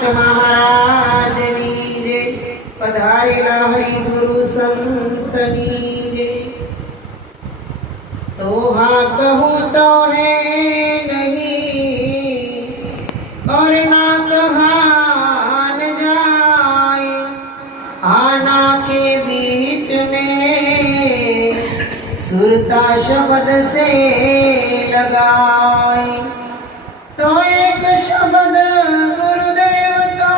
भक्त महाराजनी जय। पधारेला हरि गुरु संतनी जय। तो हाँ कहूँ तो है नहीं और ना कहा न जाए। आना के बीच में सुरता शब्द से लगाए। तो एक शब्द गुरुदेव का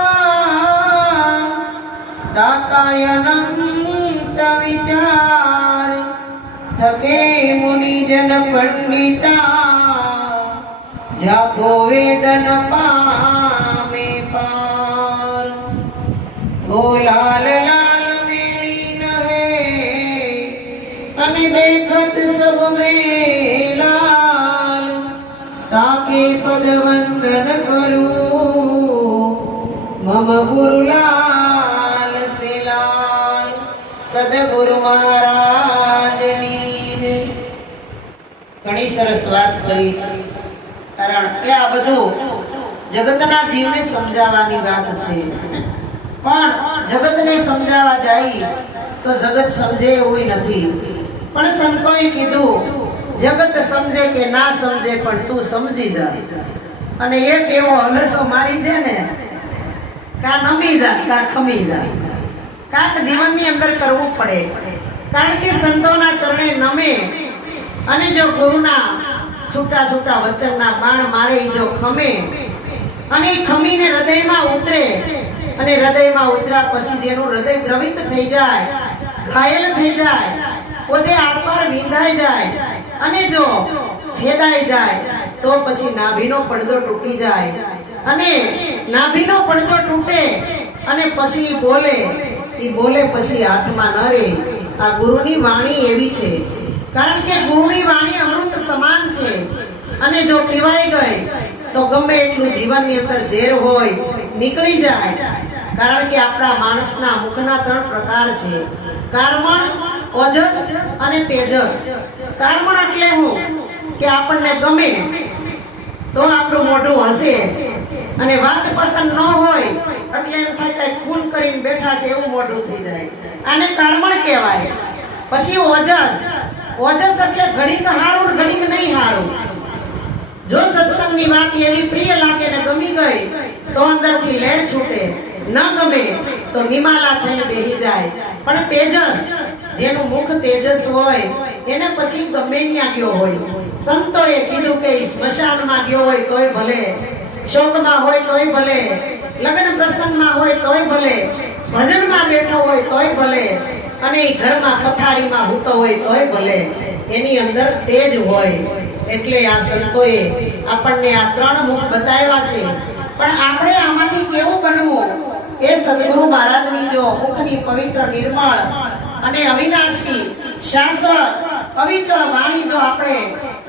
दाता अनंत विचार। थके मुनिजन पंडिता जाको वेदन पामे पार। वो लाल लाल मेली नहे अने देखत सब में लाल। ताके पद वंदन करूं मम गुरुलाल से लाल। सदगुरु महाराजनी घणी सरस વાત કરી, કારણ કે આ બધું જગતના જીવને સમજાવવાની વાત છે। પણ જગતને સમજાવવા જાય તો જગત સમજે એવું નથી। પણ સંતોએ કીધું જગત સમજે કે ના સમજે પણ તું સમજી જા। અને એક એવો હલસો મારી દે ને કા નમી જા કા ખમી જા। કાંક જીવનની અંદર કરવું પડે, કારણ કે સંતોના ચરણે નમે અને જો ગુરુના છૂટા છૂટા વચનના બાણ મારે જો ખમે અને ખમીને હૃદયમાં ઉતરે અને હૃદયમાં ઉતરા પછી જેનું હૃદય દ્રવિત થઈ જાય, ઘાયલ થઈ જાય, પોતે આરપાર વિંધાઈ જાય અને જો છેદાઈ જાય તો પછી નાભીનો પડદો તૂટી જાય। અને નાભીનો પડદો તૂટે અને પછી બોલે, એ બોલે પછી હાથમાં ન રહે। આ ગુરુની વાણી એવી છે, કારણ કે ગુરુની વાણી અમૃત સમાન છે। અને જો પીવાઈ ગઈ તો ગમે એટલું જીવનની અંદર ઝેર હોય નીકળી જાય। કારણ કે આપણા માણસના મુખના 3 પ્રકાર છે, કર્મણ, ઓજસ અને તેજસ। કર્મણ એટલે હું કે આપણને ગમે તો આપણું મોઢું હસે અને વાત પસંદ ન હોય એટલે એમ થાય કે ખૂન કરીને બેઠા છે એવું મોઢું થઈ જાય, આને કર્મણ કહેવાય। પછી ઓજસ, ઓજસ એટલે ઘડીક હારું ને ઘડીક નહીં હારું। જો સત્સંગની વાત એવી પ્રિય લાગે ને ગમી ગઈ તો અંદરથી લહેર છૂટે, ન ગમે તો નિમાલા થઈને બેહી જાય। પણ તેજસ, જેનું મુખ તેજસ હોય એને પછી ગમે ત્યાં ગયો હોય। સંતોએ કીધું કે સ્મશાનમાં ગયો હોય તોય ભલે, શોકમાં હોય તોય ભલે, લગ્ન પ્રસંગમાં હોય તોય ભલે, ભજનમાં બેઠો હોય તોય ભલે, અને ઘરમાં પથારીમાં હૂતો હોય તોય ભલે, એની અંદર તેજ હોય। એટલે આ સંતોએ આપણને આ 3 મુખ બતાવ્યા છે। પણ આપણે આમાંથી કેવું બનવું એ સદગુરુ મહારાજની જો મુખની પવિત્ર નિર્મળ અને અવિનાશી શાશ્વત અવિચળ વાણી જો આપણે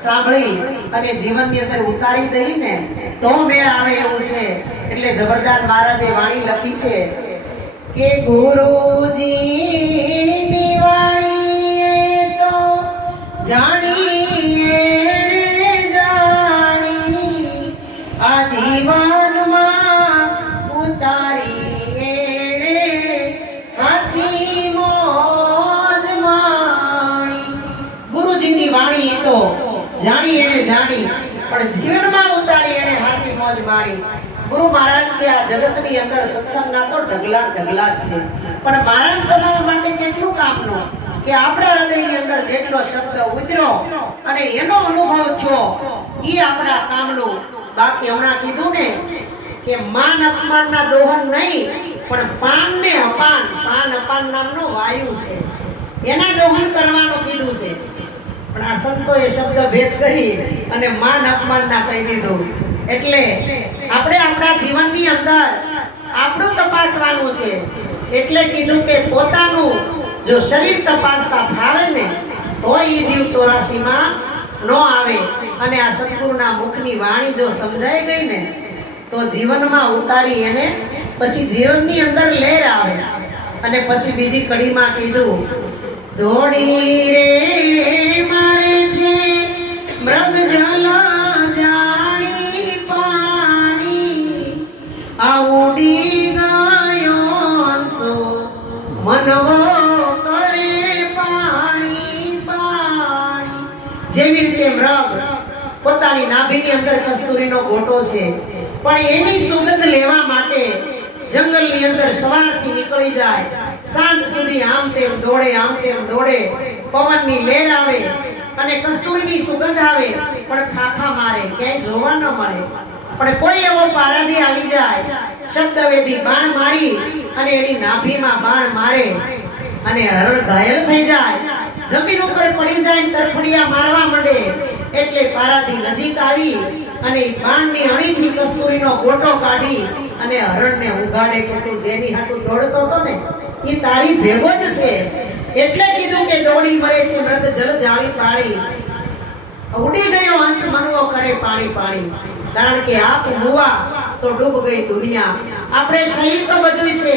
સાંભળી અને જીવનની અંદર ઉતારી દઈએ ને તો મેળ આવે એવું છે। એટલે જબરદાર મહારાજે વાણી લખી છે કે ગુરુજીની વાણી તો જાણીએ ને જાણી, આજીવનમાં ઉતારીએ ને હાચી મોજ માણી। ગુરુજીની વાણી તો જાણી એને જાણી પણ જીવનમાં ઉતારી એને હાચી મોજ માણી। ગુરુ મહારાજ કે આ જગતની અંદર સત્સંગના તો ઢગલા ઢગલા જ છે, પણ મારા તમારા માટે કેટલું કામનું કે આપણા હૃદયની અંદર જેટલો શબ્દ ઉતર્યો અને એનો અનુભવ થયો એ આપણા કામનું। બાકી હમણાં કીધું ને કે માન અપમાનના દોહન નહીં પણ પાન ને અપાન, પાન અપાન નામનો વાયુ છે એના દોહન કરવાનું કીધું છે। પણ આ સંતોએ શબ્દ ભેદ કરી અને માન અપમાનના કહી દીધું। એટલે આપણે આપણા જીવનની અંદર આપણું તપાસવાનું છે। એટલે કીધું કે પોતાનું જો શરીર તપાસતા ફાવે ને તો એ જીવ 84 માં નો આવે। અને આ સદગુરુના મુખની વાણી જો સમજાઈ ગઈ ને તો જીવનમાં ઉતારી એને પછી જીવનની અંદર લહેર આવે। અને પછી બીજી કડીમાં કીધું ધોડી રે મારે છે મૃગ જલ જાણી પાણી, આવું ઉડી ગયો હંસો મનવો કરે પાણી પાણી. જેવી રીતે મૃગ પોતાની નાભીની અંદર કસ્તુરીનો ગોટો છે, પણ એની સુગંધ લેવા માટે જંગલની અંદર સવારથી નીકળી જાય, સાંજ સુધી આમ તેમ દોડે, આમ તેમ દોડે, પવનની લહેર આવે અને કસ્તુરીની સુગંધ આવે, પણ ફાફા મારે, ક્યાંય જોવા ન મળે. પણ કોઈ એવો પારાધી આવી જાય, શબ્દવેધી બાણ મારી અને એની નાભીમાં બાણ મારે અને હરણ ઘાયલ થઈ જાય, જમીન ઉપર પડી જાય, તરફડિયા મારવા માંડે, એટલે પારાધી નજીક આવી અને બાણની અણીથી કસ્તુરીનો ગોટો કાઢી અને હરણને ઉગાડે કે તું જેની હાટુ દોડતો હતો ને એ તારી ભેગો જ છે. એટલે કીધું કે દોડી મરે છે મૃગ જલ જાળી પાળી, ઉડી ગયો હંસ મનવો કરે પાણી પાણી. કારણ કે આપ મુવા તો ડૂબ ગઈ દુનિયા. આપણે છીએ તો બધું છે,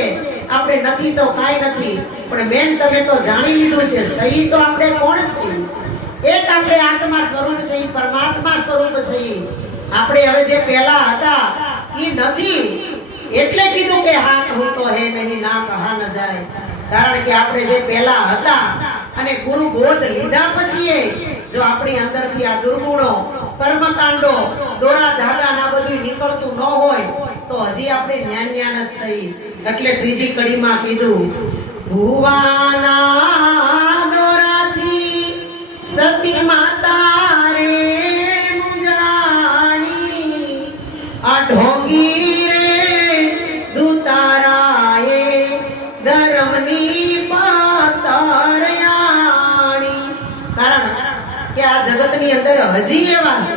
આપણે નથી તો કાંઈ નથી, પણ બેન તમે તો જાણી લીધું છે છીએ તો આપણે કોણ છીએ? એક આપણે આત્મા સ્વરૂપ છે, પરમાત્મા સ્વરૂપ છે. આપણે હવે જે પહેલા હતા એ નથી. એટલે કીધું કે હા કહું તો હે નહીં, ના કહા ન જાય. કારણ કે આપણે જે પહેલા હતા અને ગુરુ બોધ લીધા પછી જો આપણી અંદરથી આ દુર્ગુણો, કર્મકાંડો, દોરા ધાગા ના બધું નીકળતું ન હોય તો હજી આપણે જ્ઞાન જ્ઞાન જ થઈ. એટલે ત્રીજી કડીમાં કીધું ભુવાના દોરાથી સતી માતા રે મુજાણી, આ ઢોંગી રે દુતારાએ ધર્મની પાતરયાણી. કારણ કે આ જગતની અંદર હજી એવા છે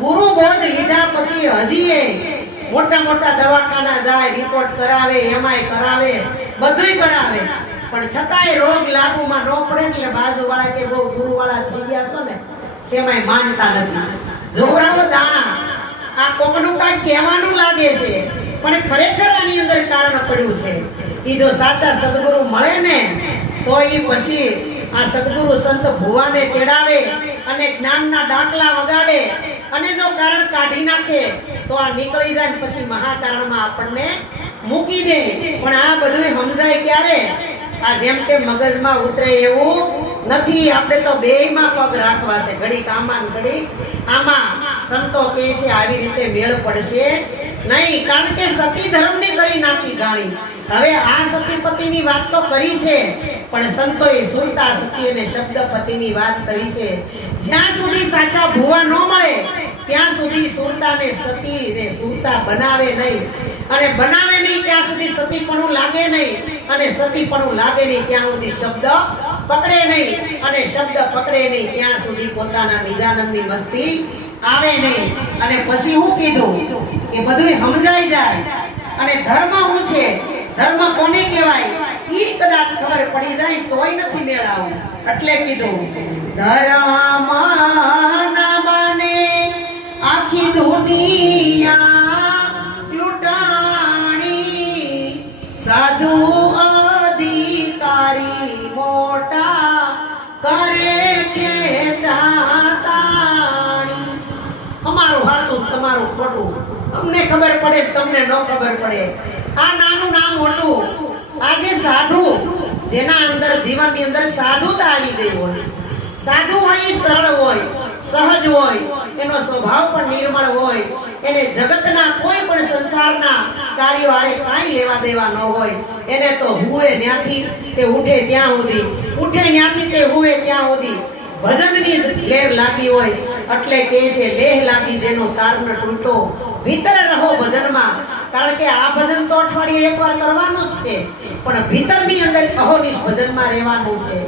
ગુરુ બોધ લીધા પછી હજી મોટા મોટા દવાખાના જાય, રિપોર્ટ કરાવે, એમઆઈ કરાવે, બધુંય કરાવે, પણ છતાંય રોગ લાગુમાં ન પડે એટલે બાજુવાળા કે બહુ ગુરુવાળા થઈ ગયા છો ને સેમાંય માનતા નથી. જોવરાવો દાણા, આ કોકનું કાંઈ કહેવાનું લાગે છે પણ ખરેખર આની અંદર કારણ પડ્યું છે. એ જો સાચા સદગુરુ મળે ને તો એ પછી આ સદગુરુ સંત ભુવાને તેડાવે અને જ્ઞાનના ડાકલા વગાડે અને જો કારણ કાઢી નાખે તો આ નીકળી જાય, પછી મહાકારણમાં આપણને મૂકી દે. પણ આ બધું સમજાય ક્યારે? આ જેમ તેમ મગજમાં ઉતરે એવું નથી. આપણે તો બેયમાં પગ રાખવા છે, ઘડીક આમાં ઘડીક આમાં. સંતો કહે છે આવી રીતે મેળ પડશે નહીં, કારણ કે સતી ધર્મની કરી નાખી ગાણી. હવે આ સતીપતિની વાત તો કરી છે, પણ સંતોએ સુરતા સતી અને શબ્દપતિની વાત કરી છે. જ્યાં સુધી સાચા ભુવા ન મળે ત્યાં સુધી સુરતાને સતી ને સુરતા બનાવે નહીં, અને બનાવે નહીં ત્યાં સુધી સતીપણું લાગે નહીં, અને સતીપણું લાગે નહીં ત્યાં સુધી શબ્દ પકડે નહીં, અને શબ્દ પકડે નહીં ત્યાં સુધી પોતાના નિજાનંદની મસ્તી આવે નહીં. અને પછી હું કીધું કે બધું સમજાઈ જાય. અને ધર્મ શું છે, ધર્મ કોને કહેવાય ઈ કદાચ ખબર પડી જાય તોય નથી મેળાવું. એટલે કીધું ધર્મ ના બને આખી દુનિયા લૂંટાણી, સાધુ અધિકારી મોટા કરે ખેંચાતાણી. અમારું સાચું તમારું ખોટું, તમને ખબર પડે તમને ન ખબર પડે, આ નાનું ના મોટું. આજે સાધુ જેના અંદર જીવનની અંદર સાધુતા આવી ગઈ હોય, સાધુ હોય સરળ હોય, સહજ હોય, એનો સ્વભાવ પણ નિર્મળ હોય, એને જગતના કોઈ પણ સંસારના કાર્યો આરે કાંઈ લેવા દેવા ન હોય. એને તો હુએ ત્યાંથી તે ઉઠે ત્યાં સુધી, ઉઠે ત્યાંથી તે હુએ ત્યાં સુધી ભજનની લહેર લાગી હોય. એટલે કહે છે લેહ લાગી જેનો તાર ન તૂટો, ભીતર રહો ભજનમાં. કારણ કે આ ભજન તો અઠવાડિયે એકવાર કરવાનું જ છે, પણ ભીતરની અંદર અહોનિશ ભજનમાં રહેવાનું છે.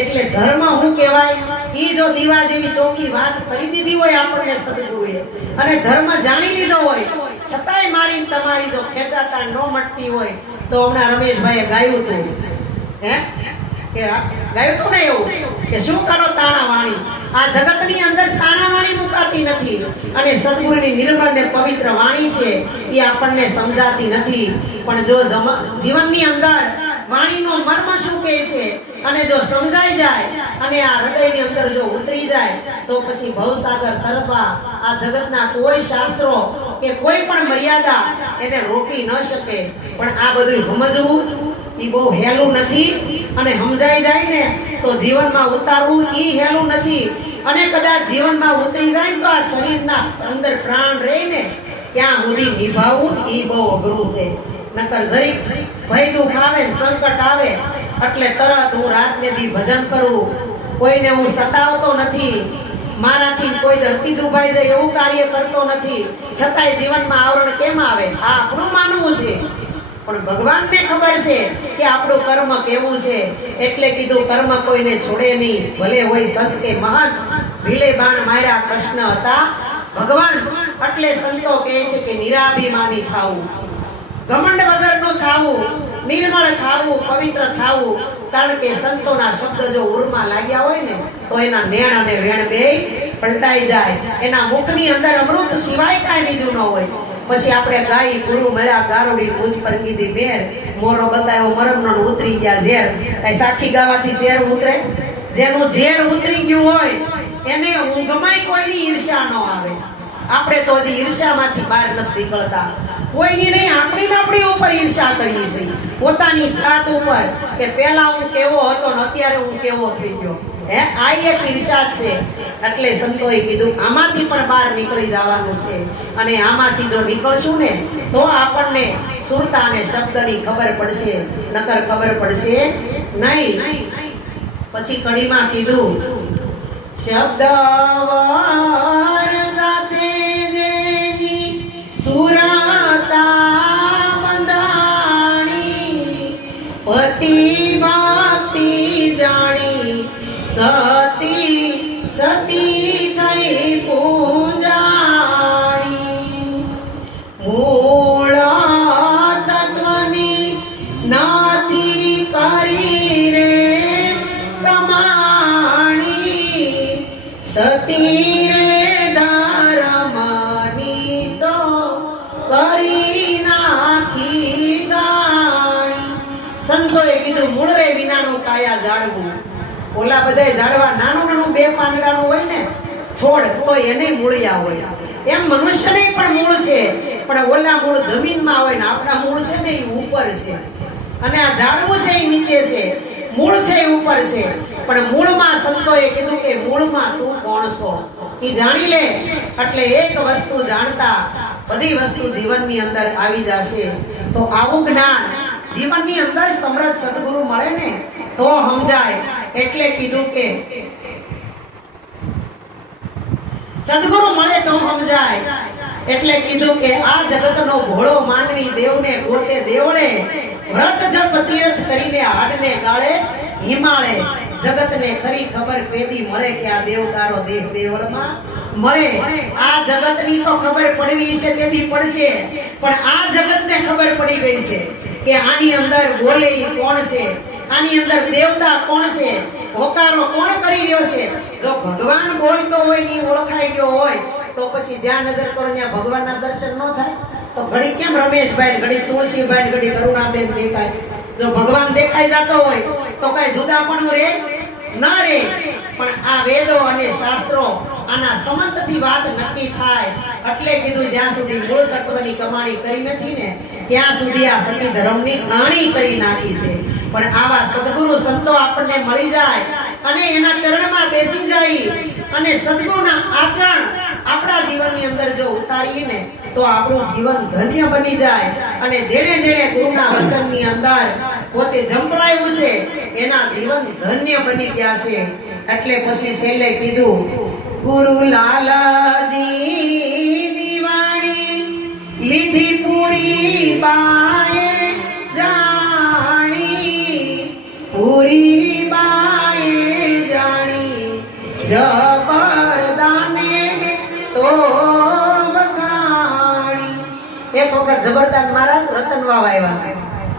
એટલે ધર્મ શું કહેવાય ઈ જો દીવા જેવી ચોખ્ખી વાત કરી દીધી હોય આપણને સદગુરુએ, અને ધર્મ જાણી લીધો હોય છતાંય મારી તમારી જો ખેંચાતા ન મટતી હોય તો હમણાં રમેશભાઈએ ગાયું હતું, હે કે ગાયું હતું ને એવું કે શું કરો તાણાવાણી. આ જગતની અંદર તાણાવાણી મુકાતી નથી, અને સદગુરુની નિર્મળ ને પવિત્ર વાણી છે એ આપણને સમજાતી નથી. પણ જો જીવનની અંદર વાણીનો મર્મ શું કહે છે અને જો સમજાઈ જાય અને આ હૃદયની અંદર જો ઉતરી જાય તો પછી ભવસાગર તરફા આ જગતના કોઈ શાસ્ત્રો કે કોઈ પણ મર્યાદા એને રોકી ન શકે. પણ આ બધું સમજવું એ બહુ હેલું નથી, અને સમજાઈ જાય ને તો જીવનમાં ઉતારવું એ હેલું નથી. અને કદાચ જીવનમાં ઉતરી જાય તો આ શરીરના અંદર પ્રાણ રહે ને ત્યાં સુધી નિભાવવું એ બહુ અઘરું છે. નકર જરીક ભય દુઃખ આવે ને સંકટ આવે એટલે તરત હું રાતને દી ભજન કરું, કોઈને હું સતાવતો નથી, મારાથી કોઈ ધરતી દુભાઈ જાય એવું કાર્ય કરતો નથી. છતાંય જીવનમાં આવરણ કેમ આવે? આ આપણું માનવું છે, પણ ભગવાનને ખબર છે કે આપણું કર્મ કેવું છે. એટલે કીધું કર્મ કોઈને છોડે નહીં, ભલે હોય સંત કે મહંત, ભીલે બાણ માર્યા કૃષ્ણ હતા ભગવાન. એટલે સંતો કહે છે કે નિરાભિમાની થાવું, ઘમંડ વગરનું થાવું, નિર્મળ થાવું, પવિત્ર થાવું. કારણ કે સંતોના શબ્દ જો ઉરમાં લાગ્યા હોય ને તો એના નેણ અને વેણ બેય પલટાઈ જાય. એના મુખની અંદર અમૃત સિવાય કાંઈ બીજું ન હોય. પછી આપણે ગાય ગુરુ મળ્યા ગારોડી પૂજ પર કીધી મેર, મોરો બતાવ્યો મરમનો ઉતરી ગયા ઝેર. કઈ સાખી ગાવાથી ઝેર ઉતરે? જેનું ઝેર ઉતરી ગયું હોય એને ઊંઘમાં કોઈની ઈર્ષ્યા ન આવે. આપણે તો હજી ઈર્ષ્યામાંથી બહાર નથી નીકળતા. કોઈની નહીં, આપણી ઉપર ઈર્ષ્યા કરીએ છીએ, પોતાની જાત ઉપર, કે પહેલા હું કેવો હતો ને અત્યારે હું કેવો થઈ ગયો. આ એક ઈર્ષ્યા છે. એટલે સંતોએ કીધું આમાંથી પણ બહાર નીકળી જવાનું છે. અને આમાંથી જો નીકળશું ને તો આપણને સુરતા અને શબ્દની ખબર પડશે, નકર ખબર પડશે નહીં. પછી કડીમાં કીધું શબ્દ સાથે જેની સુરતા બંધાણી, પતિ ભક્તિ જાણી સતી સતી થઈ પૂજાણી. મૂળ તત્વની નાથી કરી રે કમાણી, સતી રે ધર્મની તો કરી નાખી ગાણી. સંતોએ કીધું મૂળ રે વિનાનું કાયા જાળવું. ઓલા બધા ઝાડવા નાનું નાનું બે પાંદડાનું હોય ને છોડ તો એને મૂળિયા હોય, એમ મનુષ્યને પણ મૂળ છે, પણ ઓલા મૂળ જમીનમાં હોય ને આપણા મૂળ છે ને એ ઉપર છે. અને આ ઝાડવું છે એ નીચે છે, મૂળ છે એ ઉપર છે. પણ મૂળમાં સંતોએ કીધું કે મૂળમાં તું કોણ છો એ જાણી લે. એટલે એક વસ્તુ જાણતા બધી વસ્તુ જીવનની અંદર આવી જશે. તો આવું જ્ઞાન જીવનની અંદર સમૃદ્ધ સદગુરુ મળે ને તો સમજાય. એટલે કીધું કે સદગુરુ મળે તો સમજાય. એટલે કીધું કે આ જગતનો ભોળો માનવી દેવને ગોતે દેવળે, વ્રત જપ તીર્થ કરીને હાડને ગાળે હિમાળે. જગતને ખરી ખબર પેદી મળે કે આ દેવ તારો દેહ દેવળમાં મળે. આ જગતની તો ખબર પડવી છે તેથી પડશે, પણ આ જગતને ખબર પડી ગઈ છે કે આની અંદર બોલે કોણ છે, આની અંદર દેવતા કોણ છે, હોકારો કોણ કરી રહ્યો છે. જો ભગવાન બોલતો હોય ને ઓળખાઈ ગયો હોય તો પછી જ્યાં નજર કરો ત્યાં ભગવાનના દર્શન ન થાય. તો ઘડી કેમ રમેશભાઈ, ઘડી તુલસીભાઈ, ઘડી કરુણાબેન દેખાય? જો ભગવાન દેખાઈ જતો હોય તો કઈ જુદા પણ રે ના રે. પણ આ વેદો અને શાસ્ત્રો આના સંમતથી વાત નક્કી થાય. એટલે કીધું જ્યાં સુધી મૂળ તત્વની કમાણી કરી નથી ને ત્યાં સુધી આ સતી ધર્મની કહાણી કરી નાખી છે. પણ આવા સદગુરુ સંતો આપણને મળી જાય અને એના ચરણમાં બેસી જાય અને સદગુરુના આચરણ આપણા જીવનની અંદર જો ઉતારીએ ને તો આપણું જીવન ધન્ય બની જાય. અને જેણે જેણે ગુરુના વચનની અંદર પોતે જંપલાયું છે એના જીવન ધન્ય બની ગયા છે. એટલે પછી છેલ્લે કીધું ગુરુ લાલાજી વાણી લીધી પૂરી બાએ જાણી, પૂરી બાએ જાણી જબરદાને તો વખાણી. એક વખત જબરદાન મહારાજ રતનવાવ આવ્યા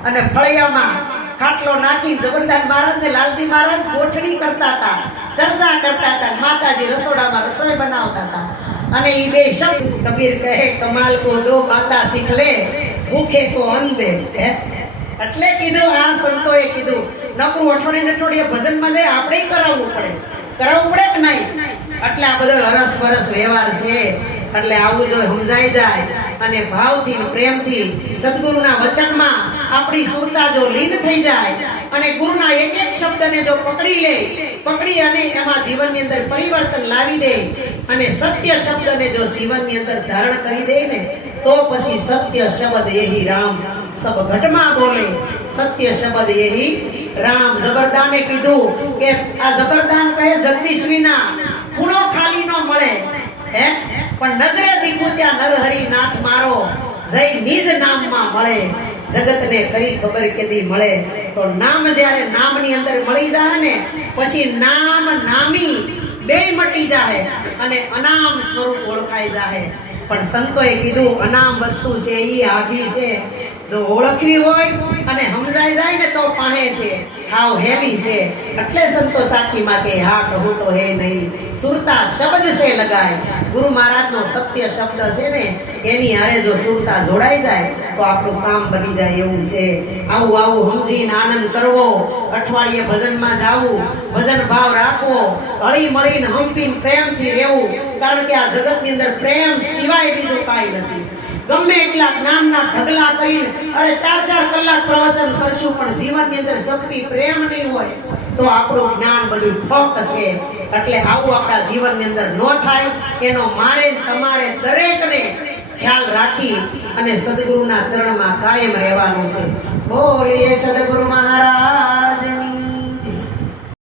અને ફળિયામાં ખાટલો નાખી જબરદાન મહારાજ ને લાલજી મહારાજ ગોઠડી કરતા હતા, ચર્ચા કરતા હતા. માતાજી રસોડામાં રસોઈ બનાવતા હતા. અને એ બે શબ્દ કબીર કહે કમાલ કો દો બાતા શીખ લે, ભૂખે કો અન્ન દે. એટલે કીધું આ સંતોએ કીધું નકરું અઠવાડિયે ભજનમાં જાય આપણે કરાવવું પડે કે નહીં? એટલે આ બધો હરસ પરસ વ્યવહાર છે. એટલે આવું જો સમજાઈ જાય અને ભાવથી ને પ્રેમથી સદગુરુના વચનમાં આપણી સુરતા જો લીન થઈ જાય અને ગુરુના એક એક શબ્દને જો પકડી અને એમાં જીવનની અંદર પરિવર્તન લાવી દે અને સત્ય શબ્દને જો જીવનની અંદર ધારણ કરી દે ને તો પછી સત્ય શબ્દ યહી રામ સબ ઘટમાં બોલે સત્ય શબ્દ યહી રામ. જબરદાને કીધું કે આ જબરદાન કહે જગદીશ વિના ખૂણો ખાલી નો મળે હે, પણ નજરે દીખું ત્યાં નરહરી નાથ મારો જય નિજ નામમાં મળે. જગતને ખરી ખબર કેદી મળે તો નામ જ્યારે નામની અંદર મળી જાય ને પછી નામ નામી બે મટી જાય અને અનામ સ્વરૂપ ઓળખાઈ જાય. પણ સંતોએ કીધું અનામ વસ્તુ છે ઈ આઘી છે, જો ઓળખવી હોય અને સમજાઈ જાય ને તો પાહે છે, હાવ હેલી છે. એટલે સંતો સાખીમાં કે હા કહું તો હે નહીં સુરતા શબ્દ છે લગાય. ગુરુ મહારાજનો સત્ય શબ્દ છે ને એની હારે જો સુરતા જોડાઈ જાય તો આપણું કામ બની જાય એવું છે. આવું સમજીને આનંદ કરવો, અઠવાડિયે ભજનમાં જાવું, ભજન ભાવ રાખવો, હળી મળીને હંપીને પ્રેમથી રહેવું. કારણ કે આ જગતની અંદર પ્રેમ સિવાય બીજું કાંઈ નથી. ગમે એટલા જ્ઞાનના ઢગલા કરીને 4 કલાક પ્રવચન કરશું પણ જીવનની અંદર શક્તિ પ્રેમ નહીં હોય તો આપણું જ્ઞાન બધું ઠોક છે. એટલે આવું આપણા જીવનની અંદર ન થાય એનો મારે તમારે દરેકને ખ્યાલ રાખી અને સદગુરુના ચરણમાં કાયમ રહેવાનું છે. બોલીએ સદગુરુ મહારાજ